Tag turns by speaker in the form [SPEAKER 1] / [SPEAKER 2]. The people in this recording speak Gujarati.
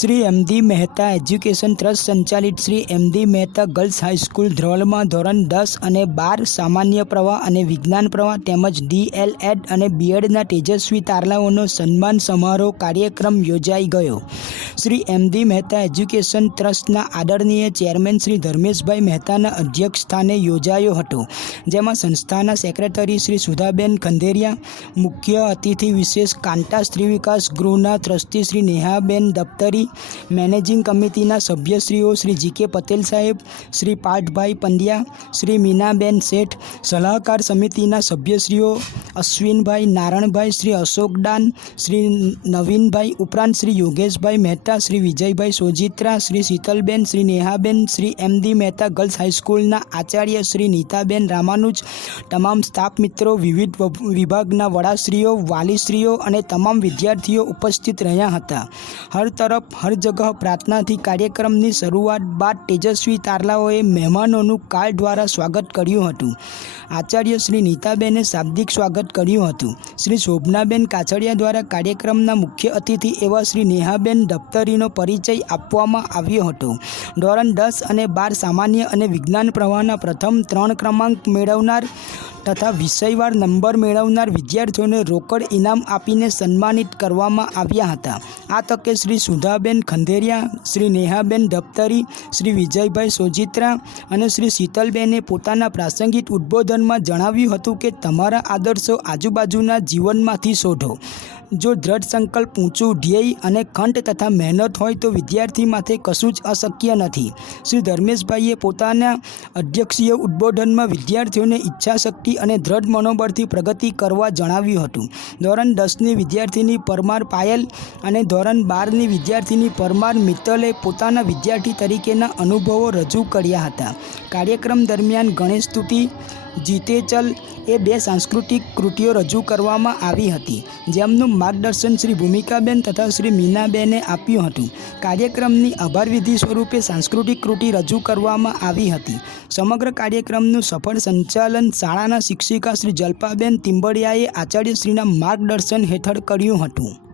[SPEAKER 1] Shri MD Mehta education trust સંચાલિત Shri MD Mehta girls high school ધ્રોલમાં ધોરણ દસ અને બાર સામાન્ય પ્રવાહ અને વિજ્ઞાન પ્રવાહ તેમજ ડીએલએડ અને બીએડના તેજસ્વી તારલાઓનો સન્માન સમારોહ કાર્યક્રમ યોજાઈ ગયો. શ્રી એમડી મહેતા એજ્યુકેશન ટ્રસ્ટના આદરણીય ચેરમેન શ્રી ધર્મેશભાઈ મહેતાના અધ્યક્ષ સ્થાને યોજાયો હતો, જેમાં સંસ્થાના સેક્રેટરી શ્રી સુધાબેન ખંધેરિયા મુખ્ય અતિથિ વિશેષ કાંટા સ્ત્રી વિકાસ ગૃહના ટ્રસ્ટી શ્રી નેહાબેન દફતરી મેનેજિંગ કમિટીના સભ્યશ્રીઓ શ્રી જી કે પટેલ સાહેબ, શ્રી પાઠભાઈ પંડ્યા, શ્રી મીનાબેન શેઠ, સલાહકાર સમિતિના સભ્યશ્રીઓ અશ્વિનભાઈ નારણભાઈ, શ્રી અશોકદાન શ્રી નવીનભાઈ ઉપરાંત શ્રી યોગેશભાઈ મહેતા, શ્રી વિજયભાઈ સોજિત્રા, શ્રી શીતલબેન, શ્રી નેહાબેન, શ્રી એમડી મહેતા ગર્લ્સ હાઈસ્કૂલના આચાર્ય શ્રી નીતાબેન રામાનુજ, તમામ સ્ટાફ મિત્રો, વિવિધ વિભાગના વડાશ્રીઓ, વાલીશ્રીઓ અને તમામ વિદ્યાર્થીઓ ઉપસ્થિત રહ્યા હતા. હર તરફ હર જગહ પ્રાર્થનાથી કાર્યક્રમની શરૂઆત બાદ તેજસ્વી તારલાઓએ મહેમાનોનું કાળ દ્વારા સ્વાગત કર્યું હતું. આચાર્ય શ્રી નીતાબેને શાબ્દિક સ્વાગત કર્યું હતું. શ્રી શોભનાબેન કાછડિયા દ્વારા કાર્યક્રમના મુખ્ય અતિથિ એવા શ્રી નેહાબેન દફતરીનો પરિચય આપવામાં આવ્યો હતો. ધોરણ દસ અને બાર સામાન્ય અને વિજ્ઞાન પ્રવાહના પ્રથમ ત્રણ ક્રમાંક મેળવનાર તથા વિષયવાર નંબર મેળવનાર વિદ્યાર્થીઓને રોકડ ઇનામ આપીને સન્માનિત કરવામાં આવ્યા હતા. આ તકે શ્રી સુધાબેન ખંધેરિયા, શ્રી નેહાબેન દફતરી શ્રી વિજયભાઈ સોજિત્રા અને શ્રી શીતલબેને પોતાના પ્રાસંગિક ઉદ્બોધનમાં જણાવ્યું હતું કે, તમારા આદર્શો આજુબાજુના જીવનમાંથી શોધો. જો દ્રઢ સંકલ્પ ઊંચું, ધ્યેય અને ખંડ તથા મહેનત હોય તો વિદ્યાર્થી માથે કશું જ અશક્ય નથી. શ્રી ધર્મેશભાઈએ પોતાના અધ્યક્ષીય ઉદ્બોધનમાં વિદ્યાર્થીઓને ઈચ્છાશક્તિ અને દ્રઢ મનોબળથી પ્રગતિ કરવા જણાવ્યું હતું. ધોરણ દસની વિદ્યાર્થીની પરમાર પાયલ અને ધોરણ બારની વિદ્યાર્થીની પરમાર મિત્તલે પોતાના વિદ્યાર્થી તરીકેના અનુભવો રજૂ કર્યા હતા. કાર્યક્રમ દરમિયાન ગણેશ સ્તુતિ જીતે ચલ એ બે સાંસ્કૃતિક કૃતિઓ રજૂ કરવામાં આવી હતી, જેમનું માર્ગદર્શન શ્રી ભૂમિકાબેન તથા શ્રી મીનાબેને આપ્યું હતું. કાર્યક્રમની આભાર વિધિ સ્વરૂપે સાંસ્કૃતિક કૃતિ રજૂ કરવામાં આવી હતી. સમગ્ર કાર્યક્રમનું સફળ સંચાલન શાળાના શિક્ષિકા શ્રી જલ્પાબેન તિંબડિયાએ આચાર્યશ્રીના માર્ગદર્શન હેઠળ કર્યું હતું.